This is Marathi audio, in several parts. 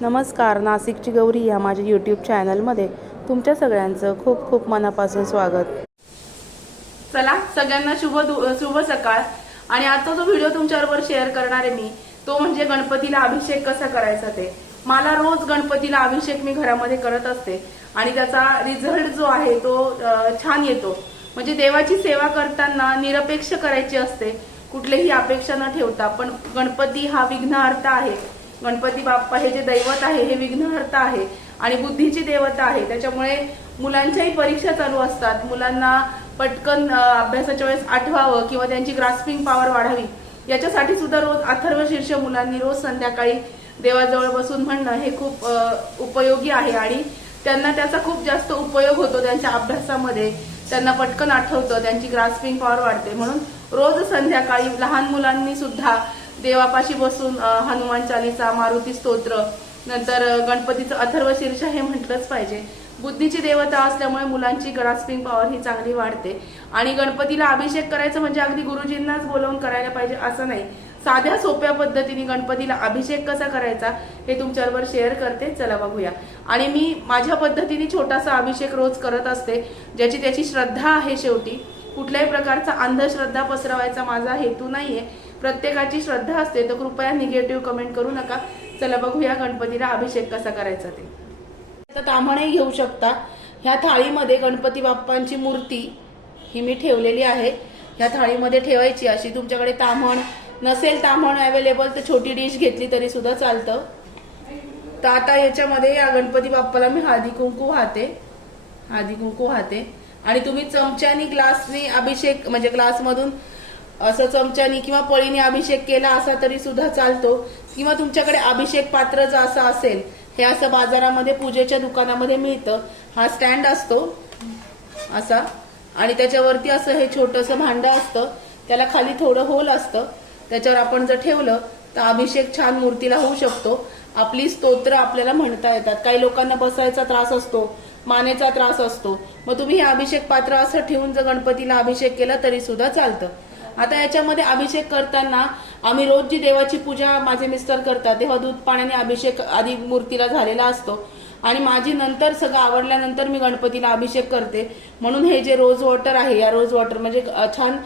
नमस्कार, नाशिकची गौरी या माझ्या यूट्यूब चॅनलमध्ये तुमच्या सगळ्यांचं खूप खूप मनापासून स्वागत। चला सगळ्यांना शुभ सकाळ। आणि आता जो व्हिडिओ तुमच्याबरोबर शेअर करणार आहे मी, तो म्हणजे गणपतीला अभिषेक कसा करायचा ते। मला रोज गणपतीला अभिषेक मी घरामध्ये करत असते आणि त्याचा रिझल्ट जो आहे तो छान येतो। म्हणजे देवाची सेवा करताना निरपेक्ष करायची असते, कुठलीही अपेक्षा न ठेवता। पण गणपती हा विघ्नहर्ता आहे, गणपती बाप्पा हे जे दैवत आहे हे विघ्नहर्ता आहे आणि बुद्धीची देवता आहे। त्याच्यामुळे मुलांच्याही परीक्षा चालू असतात, मुलांना पटकन अभ्यासाच्या वेळेस आठवावं किंवा त्यांची ग्रास्पिंग पॉवर वाढावी, याच्यासाठी सुद्धा रोज अथर्वशीर्ष मुलांनी रोज संध्याकाळी देवाजवळ बसून म्हणणं हे खूप उपयोगी आहे आणि त्यांना त्याचा खूप जास्त उपयोग होतो त्यांच्या अभ्यासामध्ये। त्यांना पटकन आठवतं, त्यांची ग्रास्पिंग पॉवर वाढते। म्हणून रोज संध्याकाळी लहान मुलांनी सुद्धा देवापाशी बसून हनुमान चालीसा, मारुती स्तोत्र, नंतर गणपतीचं अथर्वशीर्ष हे म्हटलंच पाहिजे। बुद्धीची देवता असल्यामुळे मुलांची ग्रास्पिंग पॉवर ही चांगली वाढते। आणि गणपतीला अभिषेक करायचं म्हणजे अगदी गुरुजींनाच बोलावून करायला पाहिजे असं नाही, साध्या सोप्या पद्धतीने गणपतीला अभिषेक कसा करायचा हे तुमच्याबरोबर शेअर करते, चला बघूया। आणि मी माझ्या पद्धतीने छोटासा अभिषेक रोज करत असते, ज्याची त्याची श्रद्धा आहे। शेवटी कुठल्याही प्रकारचा अंधश्रद्धा पसरवायचा माझा हेतू नाहीये, प्रत्येकाची श्रद्धा असते, तर कृपया निगेटिव्ह कमेंट करू नका। चला बघूया गणपतीला अभिषेक कसा करायचा ते। आता ताम्हणही घेऊ शकता। ह्या थाळीमध्ये गणपती बाप्पांची मूर्ती ही मी ठेवलेली आहे, ह्या थाळीमध्ये ठेवायची अशी। तुमच्याकडे ताम्हण नसेल, ताम्हण अवेलेबल, तर छोटी डिश घेतली तरी सुद्धा चालतं। तर आता याच्यामध्ये या गणपती बाप्पाला मी हळदी कुंकू वाहते आणि तुम्ही चमच्यानी ग्लासनी अभिषेक, म्हणजे ग्लासमधून असं चमच्यानी किंवा पळीने अभिषेक केला असा तरी सुद्धा चालतो, किंवा तुमच्याकडे अभिषेक पात्र जर असं असेल, हे असं बाजारामध्ये पूजेच्या दुकानामध्ये मिळतं। हा स्टँड असतो असा आणि त्याच्यावरती असं हे छोटंसं भांडं असतं, त्याला खाली थोडं होल असतं, त्याच्यावर आपण जर ठेवलं तर अभिषेक छान मूर्तीला होऊ शकतो। आपली स्तोत्र आपल्याला म्हणता येतात। काही लोकांना बसायचा त्रास असतो, मानेचा त्रास असतो, मग तुम्ही हे अभिषेक पात्र असं ठेवून जर गणपतीला अभिषेक केला तरी सुद्धा चालतं। आता याच्यामध्ये अभिषेक करताना आम्ही रोज जी देवाची पूजा माझे मिस्टर करतात, तेव्हा दूध पाण्याने अभिषेक आधी मूर्तीला झालेला असतो आणि माझी नंतर सगळं आवडल्यानंतर मी गणपतीला अभिषेक करते। म्हणून हे जे रोज वॉटर आहे, या रोज वॉटर म्हणजे छान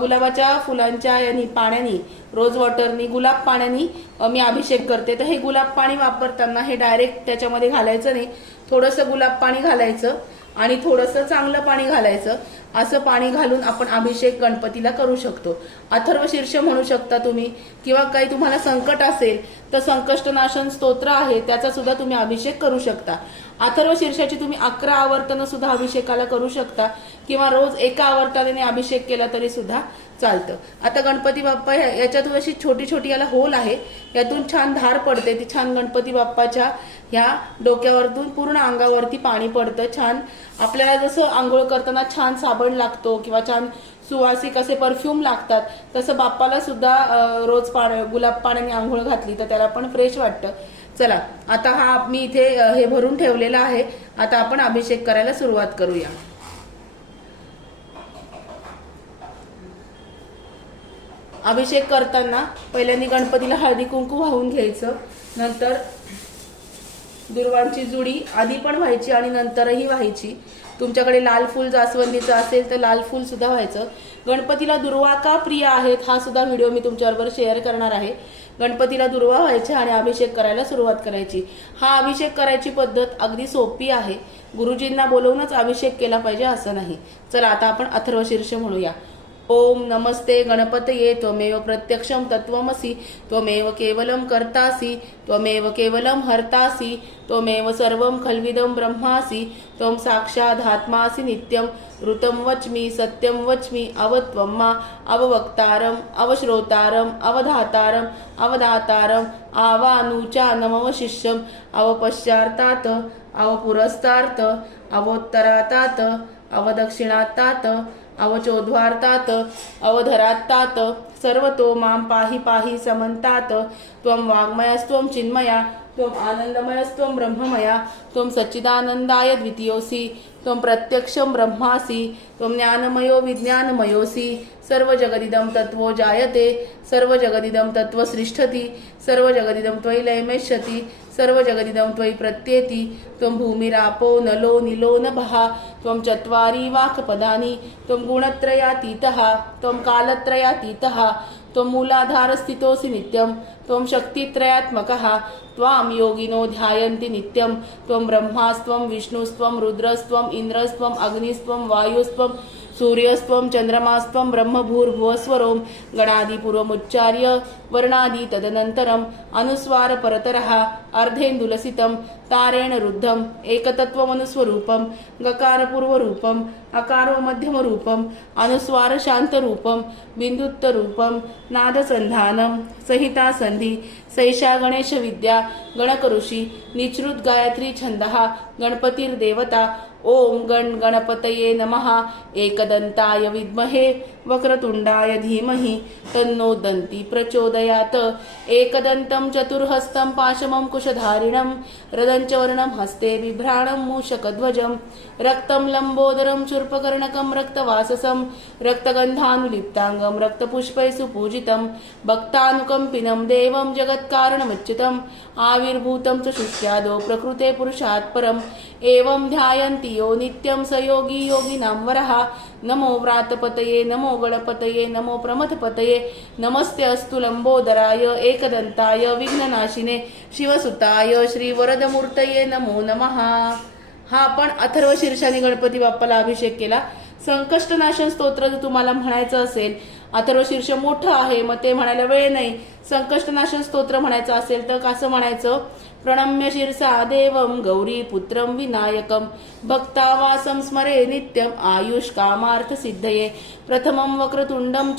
गुलाबाच्या फुलांच्या यांनी पाण्यानी, रोज वॉटरनी, गुलाब पाण्यानी मी अभिषेक करते। तर हे गुलाब पाणी वापरताना हे डायरेक्ट त्याच्यामध्ये घालायचं नाही, थोडंसं गुलाब पाणी घालायचं आणि थोडंसं चांगलं पाणी घालायचं। असं पाणी घालून आपण अभिषेक गणपतीला करू शकतो। अथर्वशीर्ष म्हणू शकता तुम्ही, किंवा काही तुम्हाला संकट असेल तर संकष्टनाशन स्तोत्र आहे, त्याचा सुद्धा तुम्ही अभिषेक करू शकता। अथर्वशीर्षाची तुम्ही 11 आवर्तनं सुद्धा अभिषेकाला करू शकता, किंवा रोज एका आवर्तनाने अभिषेक केला तरी सुद्धा चालतं। आता गणपती बाप्पा याच्यातून अशी छोटी छोटी याला होल आहे, यातून छान धार पडते, ती छान गणपती बाप्पाच्या ह्या डोक्यावरतून पूर्ण अंगावरती पाणी पडतं छान। आपल्याला जसं आंघोळ करताना छान साबण लागतो किंवा छान सुवासिक असे परफ्यूम लागतात, तसं बाप्पाला सुद्धा रोज गुलाब पाण्याने आंघोळ घातली तर त्याला पण फ्रेश वाटतं। चला आता हा मी इथे हे भरून ठेवलेला आहे, आता आपण अभिषेक करायला सुरुवात करूया। अभिषेक करताना पहिल्यांदा गणपतीला हळदी कुंकू वाहून घ्यायचं, नंतर दुर्वांची जुडी आधी पण व्हायची आणि नंतरही व्हायची। तुमच्याकडे लाल फूल जास्वंदीचं असेल तर लाल फूल सुद्धा व्हायचं। गणपतीला दुर्वा का प्रिय आहेत हा सुद्धा व्हिडिओ मी तुमच्याबरोबर शेअर करणार आहे। गणपतीला दुर्वा व्हायचे आणि अभिषेक करायला सुरुवात करायची। हा अभिषेक करायची पद्धत अगदी सोपी आहे, गुरुजींना बोलवूनच अभिषेक केला पाहिजे असं नाही। चला आता आपण अथर्वशीर्ष म्हणूया। ओम नमस्ते गणपतये त्वमेव प्रत्यक्षं तत्त्वमसि त्वमेव केवलं कर्तासि त्वमेव केवलं हर्तासि त्वमेव सर्वं खल्विदं ब्रह्मासि त्वं साक्षादात्मासि नित्यं ऋतं वच्मि सत्यं वच्मि अवत्वं मा अववक्तारम् अवश्रोतारम् अवधातारम् अवदातारम् आवानुचानमवशिष्यम् अवपश्चार्तात् अवपुरस्तार्त अवोत्तरातात अवदक्षिणातात अवचोद्वार्तात अवधरातात सर्वतो मां पाहि पाहि समन्तात त्वं वाङ्मयस्त्वं चिन्मया त्वं आनंदमयस्त्वं ब्रह्ममया त्वं सच्चिदानंदाय द्वितीयोऽसि त्वं प्रत्यक्षं ब्रह्मासि त्वं ज्ञानमयो विज्ञानमयोऽसि सर्वजगदिदं तत्त्वो जायते सर्वजगदिदं तत्त्व सृष्टति सर्वजगदिदं त्वयि लयमेष्यति सर्व जगदिदं त्वयि प्रत्येति त्वं भूमिरापो नलो नीलो नभः त्वं चत्वारि वाक्पदानि त्वं गुणत्रयातीतः त्वं कालत्रयातीतः त्वं मूलाधारस्थितोऽसि नित्यं त्वं शक्तित्रयात्मकः त्वां योगिनो ध्यायन्ति नित्यं त्वं ब्रह्मास्त्वं विष्णुस्त्वं रुद्रस्त्वं इन्द्रस्त्वं अग्निस्त्वं वायुस्त्वं सूर्यस्त्वं चन्द्रमास्त्वं ब्रह्मभूर्भुवस्वरों गणादिपूर्वमुच्चार्य वर्णादि तदनन्तरम् अनुस्वार परतरः अर्धेन्दुलसितं तारेण रुद्धम् एकतत्त्वमनुस्वरूपं गकारपूर्वरूपं अकारो मध्यमरूपं अनुस्वार शान्तरूपं बिन्दुत्तरूपं नादसन्धानं संहिता संधि सैषा गणेश विद्या गणकऋषी निचृत गायत्री छन्दः गणपतिर्देवता ओम गण गणपतये नमः एकदंताय विद्महे वक्रतुंडाय धीमहि तन्नो दन्ति प्रचोदयात् एकदन्तं चतुर्हस्तं पाशमं कुशधारिणं रदञ्चवर्णं हस्ते बिभ्राणं मूषकध्वजं रक्तं लम्बोदरं शूर्पकर्णकं रक्तवाससं रक्तगन्धानुलिप्ताङ्गं रक्तपुष्पैः सुपूजितं भक्तानुकम्पिनं देवं जगत्कारणमच्युतम् आविर्भूतं च शुक्यादो प्रकृते पुरुषात् परम् एवं ध्यायन्ति यो नित्यं स योगी योगिनां वरः नमो व्रातपतये नमो गणपतये नमो प्रमथपतये नमस्ते अस्तु लंबोदराय एकदंताय विघ्ननाशिने शिवसुताय श्री वरदमूर्तये नमो नमः। हा आपण अथर्व शीर्षाने गणपती बाप्पाला अभिषेक केला। संकष्टनाशन स्तोत्र जर तुम्हाला म्हणायचं असेल, अथर्व शीर्ष मोठं आहे मग ते म्हणायला वेळ नाही, संकष्टनाशन स्तोत्र म्हणायचं असेल तर कसं म्हणायचं? प्रणम्य शिरसा देवं गौरी पुत्रं विनायकं भक्तावासं स्मरे नित्यं आयुष कामार्थ सिद्धये प्रथमं वक्रतुंडं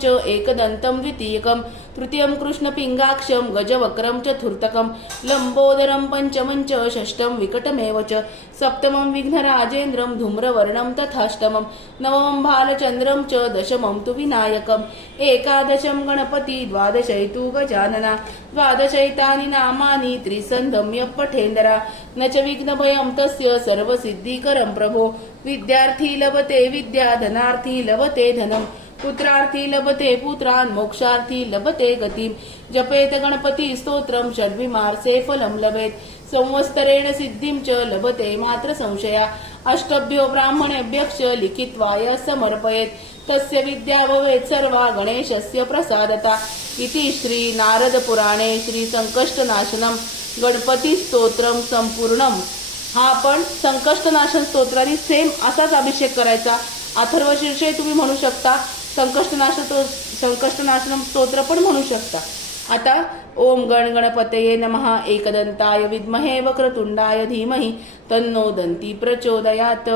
च एकदन्तं द्वितीयकं तृतीयं कृष्णपिङ्गाक्षं गजवक्रं चतुर्थकं लम्बोदरं पंचमं च षष्ठं विकटमेव च सप्तमं विघ्नराजेन्द्रं धूम्रवर्णं तथाष्टमं नवमं भालचन्द्रं च दशमं तु विनायकम् एकादशं गणपति द्वादशैतु गजानना द्वादशैतानि नामानि त्रिसन्धम्य पठेन्दरा न च विघ्नभयं तस्य सर्वसिद्धिकरं प्रभो विद्यार्थी लभते विद्या धनार्थी लभते धनम् पुत्रार्थी लभते पुत्रान् मोक्षार्थी लभते गतिं जपेत गणपति स्तोत्रं षड्विमार्से फलं लभेत संवत्सरेण सिद्धिं च लभते मात्र संशया अष्टभ्यो ब्राह्मणेभ्यश्च लिखित्वाय समर्पयेत् तस्य विद्या भवेत् सर्वा गणेशस्य प्रसादता इति श्री नारद पुराणे श्री संकष्टनाशनम गणपती स्तोत्रम संपूर्णम। हा आपण संकष्टनाशन स्तोत्राने सेम असाच अभिषेक करायचा। अथर्व शीर्षे तुम्ही म्हणू शकता, संकष्टनाशनम स्तोत्र पण म्हणू शकता। आता ओम गण गणपतये नमः एकदंताय विद्महे वक्रतुंडाय धीमहि तन्नो दन्ति प्रचोदयात्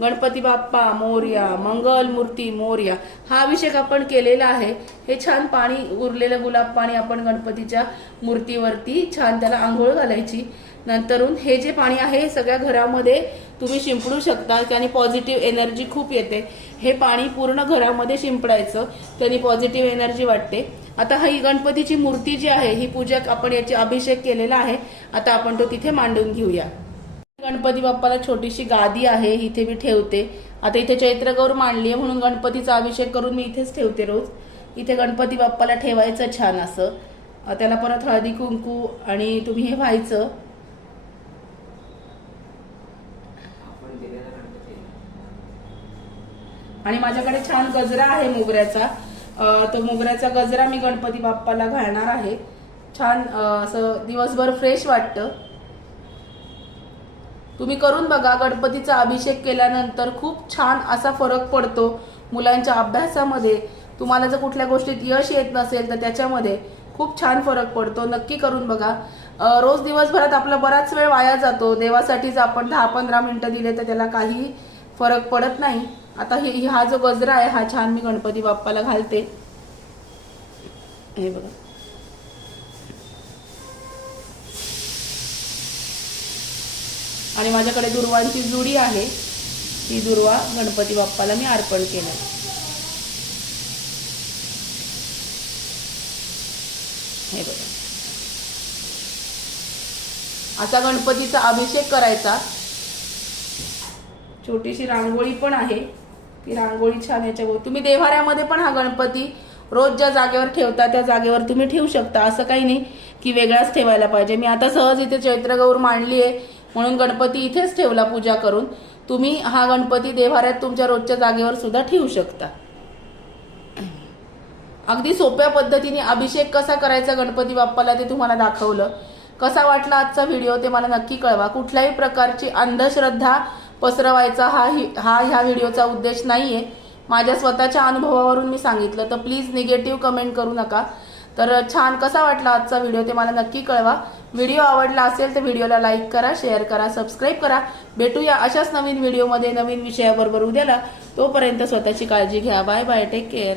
गणपती बाप्पा मोरया मंगल मूर्ती मोरया। हा अभिषेक आपण केलेला आहे। हे छान पाणी उरलेलं गुलाब पाणी आपण गणपतीच्या मूर्तीवरती छान त्याला आंघोळ घालायची। नंतरून हे जे पाणी आहे सगळ्या घरामध्ये तुम्ही शिंपडू शकता, त्याने पॉझिटिव्ह एनर्जी खूप येते। हे पाणी पूर्ण घरामध्ये शिंपडायचं, त्याने पॉझिटिव्ह एनर्जी वाटते। आता ही गणपतीची मूर्ती जी आहे ही पूजा आपण याची अभिषेक केलेला आहे, आता आपण तो तिथे मांडून घेऊया। गणपती बाप्पाला छोटीशी गादी आहे, इथे मी ठेवते। आता इथे चैत्रगौर मांडली आहे म्हणून गणपतीचा अभिषेक करून मी इथेच ठेवते रोज। इथे गणपती बाप्पाला ठेवायचं छान असं, त्याला परत हळदी कुंकू आणि तुम्ही हे व्हायचं। आणि माझ्याकडे छान गजरा आहे मोगऱ्याचा, तो मोगऱ्याचा गजरा मी गणपती बाप्पाला घालणार आहे। छान असं दिवसभर फ्रेश वाटतं। तुम्ही करून बघा, गणपतीचा अभिषेक केल्यानंतर खूप छान असा फरक पडतो मुलांच्या अभ्यासामध्ये। तुम्हाला जर कुठल्या गोष्टीत यश येत नसेल तर त्याच्यामध्ये खूप छान फरक पडतो, नक्की करून बघा। रोज दिवसभरात आपला बराच वेळ वाया जातो, देवासाठीच आपण 10-15 मिनिटं दिले तर त्याला काही फरक पडत नाही। आता हा जो गजरा आहे हा छान मी गणपती बाप्पाला घालते, हे बघा। आणि माझ्याकडे दुर्वांची जुडी आहे, ती दुर्वा गणपती बाप्पाला मी अर्पण केला। हे बघा, असा गणपतीचा अभिषेक करायचा। छोटीशी रांगोळी पण आहे, ती रांगोळी छान याच्यावर तुम्ही देव्हाऱ्यामध्ये पण हा गणपती रोज ज्या जागेवर ठेवता त्या जागेवर तुम्ही ठेवू शकता, असं काही नाही की वेगळाच ठेवायला पाहिजे. मी आता सहज इथे चैत्रगौर मांडली आहे म्हणून गणपती इथेच ठेवला पूजा करून. तुम्ही हा गणपती देव्हाऱ्यात तुमच्या रोजच्या जागेवर सुद्धा ठेवू शकता. अगदी सोप्या पद्धतीने अभिषेक कसा करायचा गणपती बाप्पाला ते तुम्हाला दाखवलं. कसा वाटला आजचा व्हिडिओ ते मला नक्की कळवा. कुठल्याही प्रकारची अंधश्रद्धा पसरवायचा हा ह्या व्हिडिओचा उद्देश नाहीये. माझ्या स्वतःच्या अनुभवावरून मी सांगितलं, तर प्लीज निगेटिव्ह कमेंट करू नका. तर छान कसा वाटला आजचा व्हिडिओ ते मला नक्की कळवा. व्हिडिओ आवडला असेल तर व्हिडिओला लाईक करा, शेअर करा, सबस्क्राईब करा. भेटूया अशाच नवीन व्हिडिओमध्ये नवीन विषयाबरोबर उद्याला. तोपर्यंत स्वतःची काळजी घ्या. Bye bye, take care.